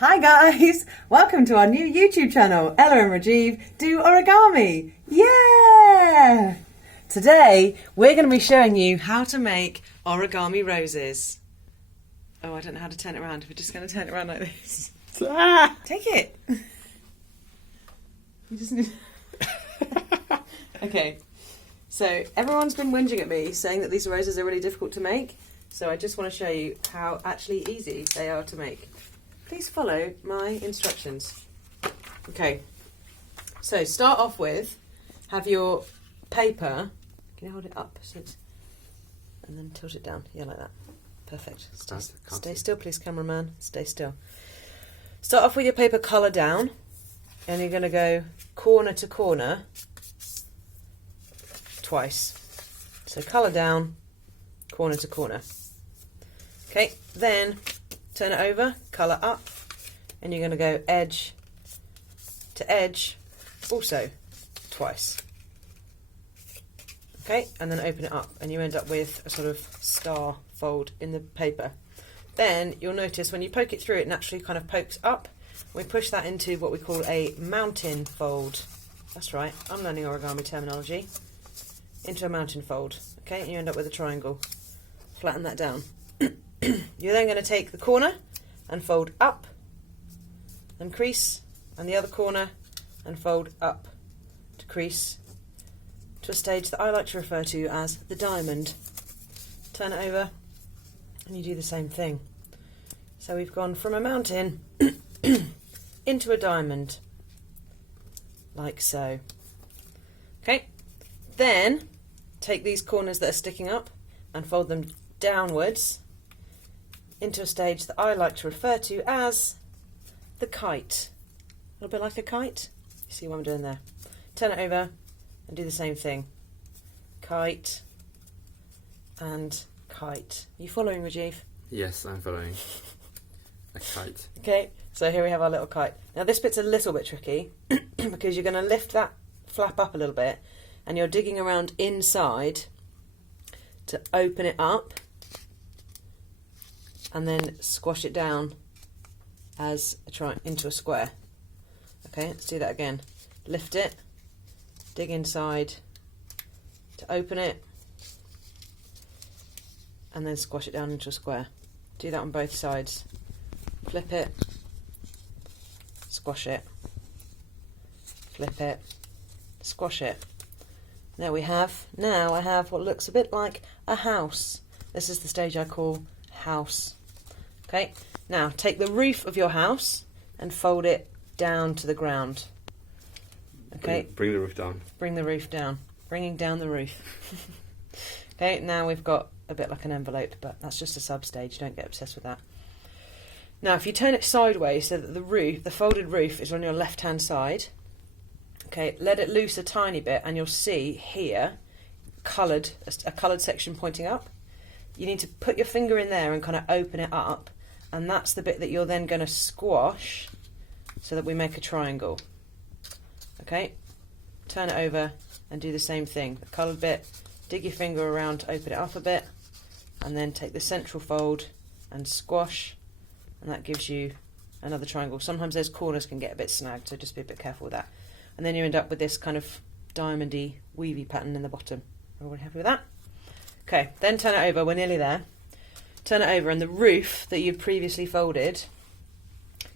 Hi guys, welcome to our new YouTube channel, Ella and Rajiv do origami. Yeah! Today we're going to be showing you how to make origami roses. Oh, I don't know how to turn it around. We're just going to turn it around like this. Take it. You just need... Okay, so everyone's been whinging at me saying that these roses are really difficult to make. So I just want to show you how actually easy they are to make. Please follow my instructions. Okay, so start off with, have your paper, can you hold it up and then tilt it down, yeah, like that. Perfect. Stay still please, cameraman, stay still. Start off with your paper colour down, and you're going to go corner to corner twice. So colour down, corner to corner. Okay, then turn it over, colour up, and you're going to go edge to edge, also twice. Okay, and then open it up, and you end up with a sort of star fold in the paper. Then you'll notice when you poke it through, it naturally kind of pokes up. We push that into what we call a mountain fold. That's right, I'm learning origami terminology. Into a mountain fold. Okay, and you end up with a triangle. Flatten that down. You're then going to take the corner and fold up and crease, and the other corner and fold up to crease, to a stage that I like to refer to as the diamond. Turn it over and you do the same thing. So we've gone from a mountain into a diamond, like so. Okay, then take these corners that are sticking up and fold them downwards into a stage that I like to refer to as the kite. A little bit like a kite. You see what I'm doing there? Turn it over and do the same thing. Kite and kite. Are you following, Rajiv? Yes, I'm following. A kite. Okay, so here we have our little kite. Now this bit's a little bit tricky because you're going to lift that flap up a little bit and you're digging around inside to open it up and then squash it down as into a square. Okay, let's do that again. Lift it, dig inside to open it, and then squash it down into a square. Do that on both sides. Flip it, squash it, flip it, squash it. There we have. Now I have what looks a bit like a house. This is the stage I call house. Okay, now take the roof of your house and fold it down to the ground. Okay, bring the roof down. Bring the roof down. Bringing down the roof. Okay, now we've got a bit like an envelope, but that's just a sub-stage, don't get obsessed with that. Now if you turn it sideways so that the folded roof is on your left-hand side, okay, let it loose a tiny bit and you'll see here a coloured section pointing up. You need to put your finger in there and kind of open it up, and that's the bit that you're then going to squash so that we make a triangle. Okay, turn it over and do the same thing. The coloured bit, dig your finger around to open it up a bit, and then take the central fold and squash, and that gives you another triangle. Sometimes those corners can get a bit snagged, so just be a bit careful with that. And then you end up with this kind of diamondy, weavy pattern in the bottom. Everybody happy with that? Okay, then turn it over, we're nearly there. Turn it over, and the roof that you've previously folded,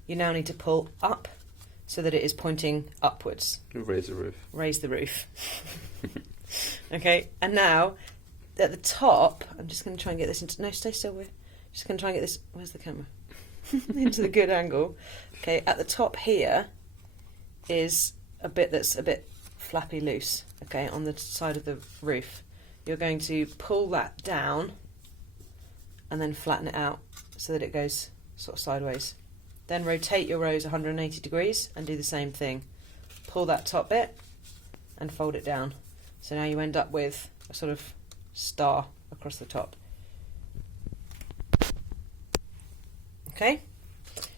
you now need to pull up so that it is pointing upwards. Raise the roof. Raise the roof. Okay, and now at the top, I'm just going to try and get this into... No, stay still. We're just going to try and get this... Where's the camera? Into the good angle. Okay, at the top here is a bit that's a bit flappy loose, okay, on the side of the roof. You're going to pull that down and then flatten it out so that it goes sort of sideways. Then rotate your rose 180 degrees and do the same thing. Pull that top bit and fold it down. So now you end up with a sort of star across the top. Okay?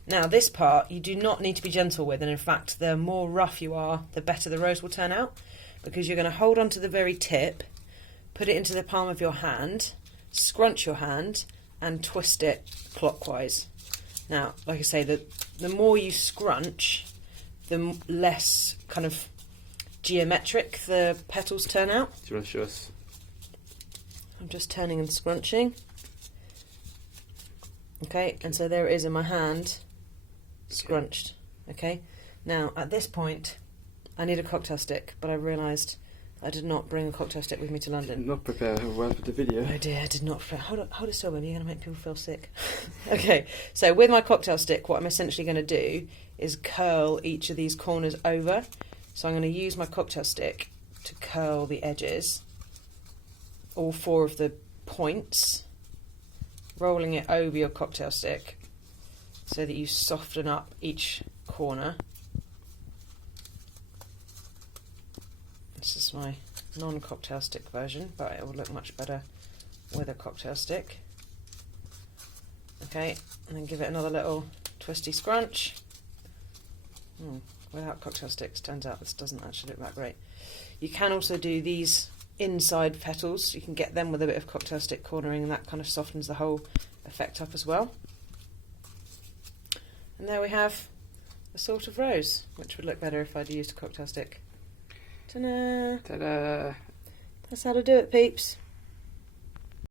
Now this part you do not need to be gentle with, and in fact the more rough you are, the better the rose will turn out, because you're going to hold on to the very tip, put it into the palm of your hand, scrunch your hand and twist it clockwise. Now, like I say, the more you scrunch, the less kind of geometric the petals turn out. Do you want to show us? I'm just turning and scrunching. Okay, and so there it is in my hand, scrunched. Okay, now at this point, I need a cocktail stick, but I realised I did not bring a cocktail stick with me to London. Did not prepare well for the video. Oh dear, I did not prepare. Hold it still, baby. You're going to make people feel sick. Okay, so with my cocktail stick, what I'm essentially going to do is curl each of these corners over. So I'm going to use my cocktail stick to curl the edges, all 4 of the points, rolling it over your cocktail stick so that you soften up each corner. This is my non-cocktail stick version, but it will look much better with a cocktail stick. Okay, and then give it another little twisty scrunch. Without cocktail sticks, turns out this doesn't actually look that great. You can also do these inside petals. You can get them with a bit of cocktail stick cornering, and that kind of softens the whole effect up as well. And there we have a sort of rose, which would look better if I'd used a cocktail stick. Ta-da! Ta-da! That's how to do it, peeps.